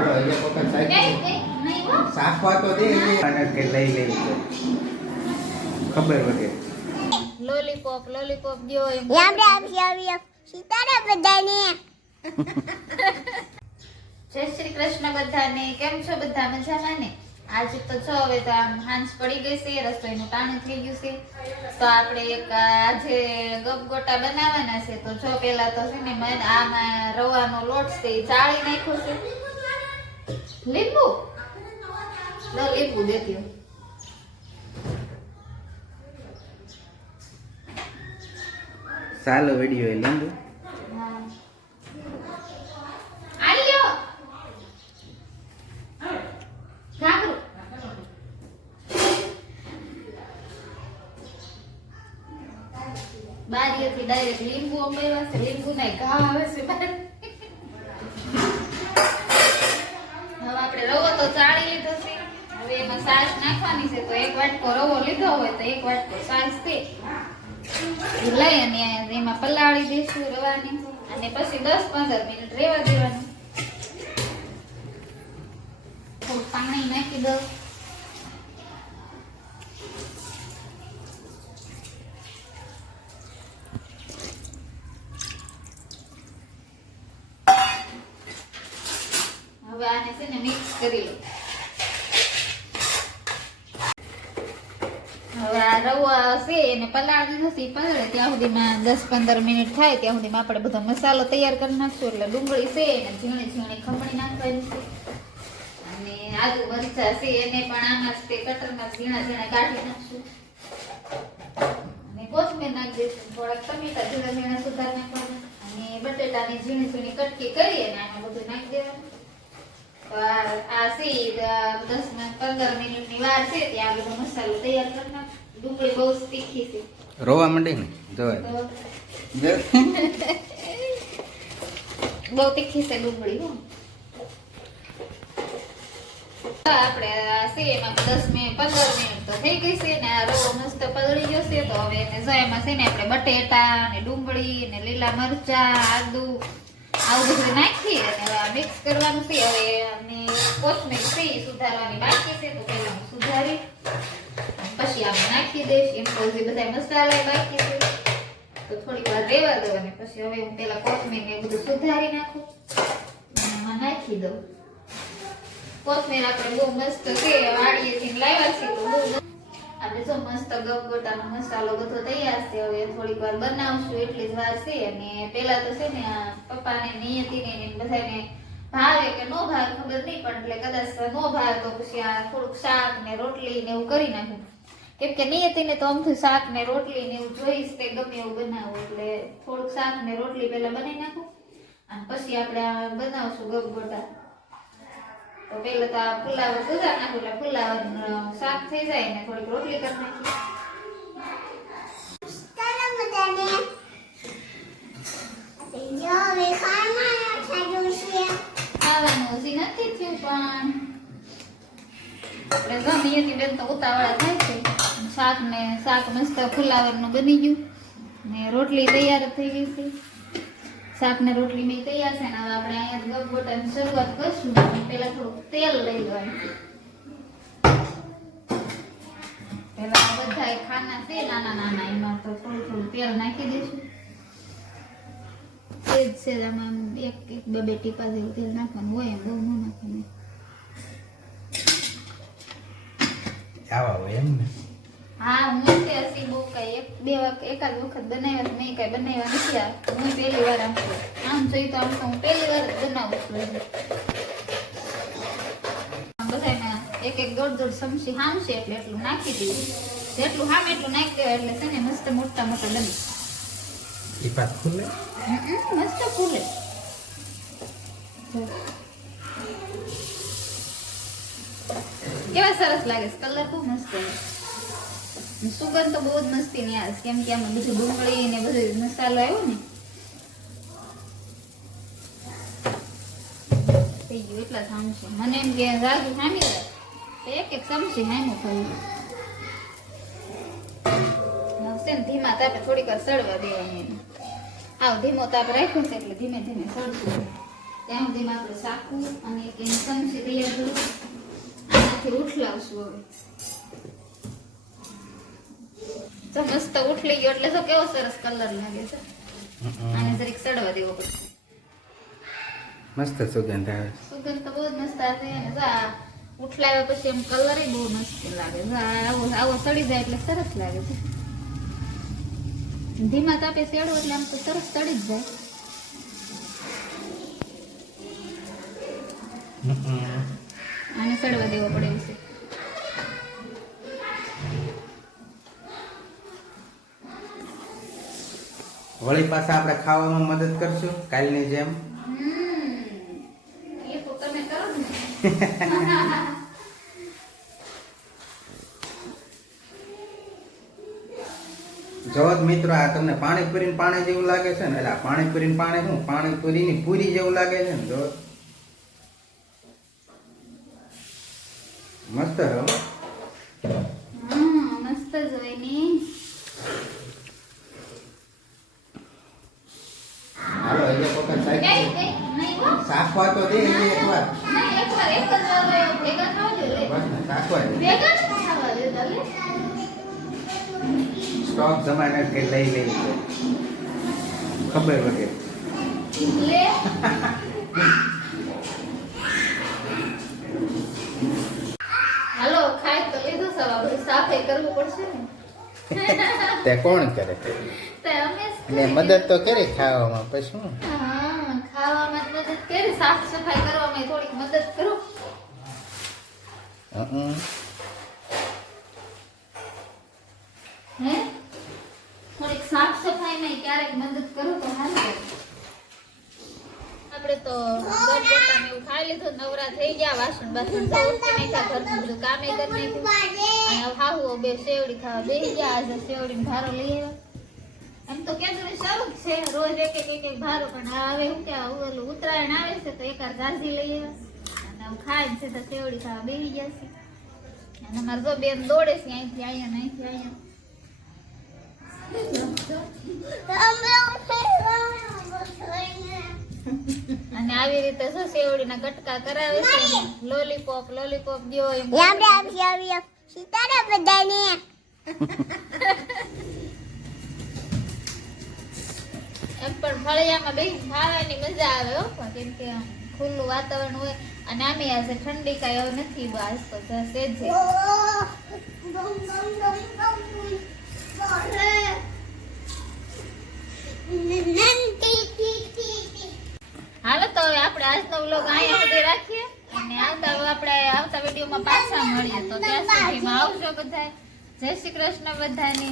હાલો એક વખત સાઈડ સાફવા તો દે કે લઈ લઈ ખબર વગે. લોલીપોપ લોલીપોપ દ્યો એમ. રામ રામ શ્યામ રામ સીતારામ બધાને. જય શ્રી કૃષ્ણ બધાને. કેમ છો બધા? મજામાં ને? આજે તો છો હવે તો આમ હાંસ પડી ગઈ છે રસોઈનું ટાણું થઈ ગયું છે. તો આપણે એક આજે ગપગોટા બનાવવાના છે. તો જો પેલા તો છે ને મેં આમાં રવાનો લોટ છે એ ચાળી નાખ્યો છે. લીંબુ? લો લીંબુ દેતી હો. સાલો વીડિયો એ લીંબુ. બારીએથી ડાયરેક્ટ લીંબુ છે. લીંબુ ને ઘા આવે છે બાર. હવે આપણે રવો તો ચાળી લીધો છે. હવે એમાં સાસ નાખવાની છે, તો એક વાટકો રવો લીધો હોય તો એક વાટકો સાસ તે લઈ અને એમાં પલાળી દઈશું રવાની. અને પછી દસ પંદર મિનિટ રેવા દેવાનું. થોડું પાણી નાખી દઉં હવે આને છે ને મિક્સ કરી લઉં હવે આ રવો છે એને પલાળી નથી પલળે, ત્યાં સુધીમાં દસ પંદર મિનિટ થાય, ત્યાં સુધીમાં આપણે બધો મસાલો તૈયાર કરી નાખશું, એટલે ડુંગળી છે એને ઝીણી ઝીણી ખમણી નાખવાની છે. અને આદુ મરચા છે, એને પણ આમાં તે કટરમાં ઝીણા ઝીણા કાઢી નાખશું. અને કોથમીર નાખી દઈશું, થોડાક ટમેટા ઝીણા ઝીણા સુધાર નાખવાના અને બટેટાની ઝીણી ઝીણી કટકી કરી અને આમાં બધું નાખી આ- આ દસ પંદર મિનિટની વાર છે, ત્યાં બધો મસાલો તૈયાર કરી નાખ ડુંગળી બહુ તીખી છે. રોવા માંડી ને? જોવાય બહુ તીખી છે ડુંગળી હો. આપણે છે એમાં દસ મિનિટ પંદર મિનિટ તો થઈ ગઈ છે ને આ રવો મસ્ત પલળી ગયો છે તો હવે એને જો છે ને આપણે બટેટા ને ડુંગળી ને લીલા મરચા આદુ આવું બધું નાખી અને મિક્સ કરવાનું છે. હવે અને કોથમીર છે સુધારવાની બાકી છે તો પેલા સુધારી નાખી દઈશ. એમ પછી બધા મસાલા બાકી તો થોડીક વાર રેવા દો પછી હવે હું પેલા કોથમીર ને બધું સુધારી નાખું. એમાં નાખી દઉં. કોથમીર આપણે બહુ મસ્ત છે વાડીએથી લાવ્યા છે તો બહુ આપણે જો મસ્ત ગપગોટાનો મસાલો બધો તૈયાર છે, હવે થોડીક વાર બનાવશું, એટલી જ વાર છે. અને પેલા તો છે ને પપ્પાને નિયતિને ને બધાને ભાવે કે નો ભાવે ખબર નહીં, પણ એટલે કદાચ નો ભાવે તો પછી આ થોડુંક શાક ને રોટલી ને એવું કરી નાખું. કેમ કે નિયતિને તો અમથું શાક ને રોટલી ને એવું જોઈશ તે ગમે એવું બનાવું. એટલે થોડુંક શાક ને રોટલી પહેલા બનાવી નાખું અને પછી આપણે બનાવશું ગગબોટા તો પેલા તો આ ફુલાવર સુધાર નાખું એટલે ફુલાવર શાક થઈ જાય ને થોડીક રોટલી કરી નાખી ખાવાનું હજી નથી થયું પણ. આપણે ગમે તો ઉતાવળા થાય છે. શાક ને શાક મસ્ત ફુલાવરનું બની ગયું. ને રોટલી તૈયાર થઈ ગઈ છે. શાક ને રોટલી મેં તૈયાર છે ને હવે આપણે અહીંયા ગપગોટાની શરૂઆત કરશું. પહેલા થોડુંક તેલ લઈ લેવાનું. પેલા બધા ખાના છે, નાના નાના, એમાં તો થોડું થોડું તેલ નાખી દઈશું. એ જ છે, આમાં એક બે બે ટીપા તેલ નાખવાનું હોય એમ ને. હા હું તે હસી બહુ કઈ એક બે વખત એકાદ વખત બનાવ્યા તો મેં કઈ બનાવ્યા નથી આ. હું પહેલી વાર આમ આમ જોઈ તો આમ તો હું પહેલી વાર જ બનાવું છું. એક એક દોઢ દોઢ ચમચી હામશે એટલે એટલું નાખી દીધું. જેટલું હામ એટલું નાખી દેવાય એટલે છે ને મસ્ત મોટા મોટા બને. એ પાક મસ્ત ફૂલે કેવા સરસ લાગે કલર બહુ મસ્ત છે. સુગંધ તો બહુ જ મસ્તી ની આવે કેમ કે આમાં બધું ડુંગળી ને બધું મસાલો આવ્યો ને. થઈ ગયું, એટલા સામશે મને એમ કે રાજુ સામી તો એક એક ચમચી હામું ખાવું. ધીમા તાપે થોડીક વાર સળવા દેવાની. આવ ધીમો તાપ રાખ્યો છે એટલે ધીમે ધીમે સળશું. ત્યાં સુધીમાં આપણે સાકુ અને એક એની ચમચી તૈયાર કરું આનાથી ઉઠલાવશું હવે. તો મસ્ત ઉઠલી ગયો એટલે તો કેવો સરસ કલર લાગે છે? આને જરીક સડવા દેવો પડશે. મસ્ત સુગંધ આવે સુગંધ તો બહુ જ મસ્ત આવે અને જા ઉઠલાવ્યા પછી એમ કલર બહુ મસ્ત લાગે આવો આવો સડી જાય એટલે સરસ લાગે છે. ધીમા તાપે સેડો એટલે આમ તો સરસ સડી જ જાય. આને સડવા દેવો પડે છે. વળી પાછા આપણે ખાવામાં મદદ કરશું? કાલની જેમ? હમ. એ તો તમે કરો ને. જો જ મિત્રો આ તમને પાણીપુરી પાણી જેવું લાગે છે ને? એટલે પાણીપુરી પાણી શું? પાણીપુરીની પૂરી જેવું લાગે છે ને? જો મસ્ત હે હો. હમ મસ્ત જ હોયની હાલો એક વખત કઈ સાહેબ કઈ નહીં હો તો દે એકવાર નહીં એકવાર એક જ વાર. ભેગા ખાવજો લે બસ દે ભેગા જ ખાવા દેતા સ્ટોક જમાને કે લઈ લઈ ખબર વગેરે લે હાલો ખાઈ તો લીધું સવા બધું સાફે કરવું પડશે ને તે કોણ કરે? તે અમે એટલે મદદ તો કરે ખાવામાં પછી શું? હા મદદ સાફ સફાઈ કરવામાં થોડીક મદદ કરો. હે? થોડીક સાફ સફાઈમાં ક્યારેક મદદ કરો તો હાલ આપણે તો ગરબટાને એવું ખાઈ લીધું નવરા થઈ ગયા વાસણ બાસણ તો ઉટકી નાખ્યા ઘરનું બધું કામે કરી નાખ્યું. અને હાહુ બે શેવડી ખાવા બેસી ગયા આજે શેવડીનો ભારો લઈ આવ્યા. છે રોજ એક એક એક ભારો પણ હવે શું કે ઓલું ઉત્તરાયણ આવે છે તો એકાર ઝાઝી લઈ આવ્યા અને ખાય છે તો શેવડી ખાવા બેસી ગયા છે. અને મારે જો બેન દોડે છે અહીંથી અહીંયા ને અહીંથી અહીંયા અને આવી રીતે શું શેવડીના ગટકા કરાવે છે લોલીપોપ લોલીપોપ દ્યો એમ. સીતારામ બધાને. એમ પણ ફળિયામાં બેસીને ખાવાની મજા આવે હો. પણ કેમ કે ખુલ્લું વાતાવરણ હોય અને આમે આજે ઠંડી કાંઈ હવે નથી બસ તો જશે જ હાલો તો હવે આપણે આજનો વ્લોગ અહીંયા સુધી રાખીએ. અને આવતા આપણે આવતા વિડીયોમાં પાછા મળીએ. તો ત્યાં સુધીમાં આવજો બધા જય શ્રી કૃષ્ણ બધાને.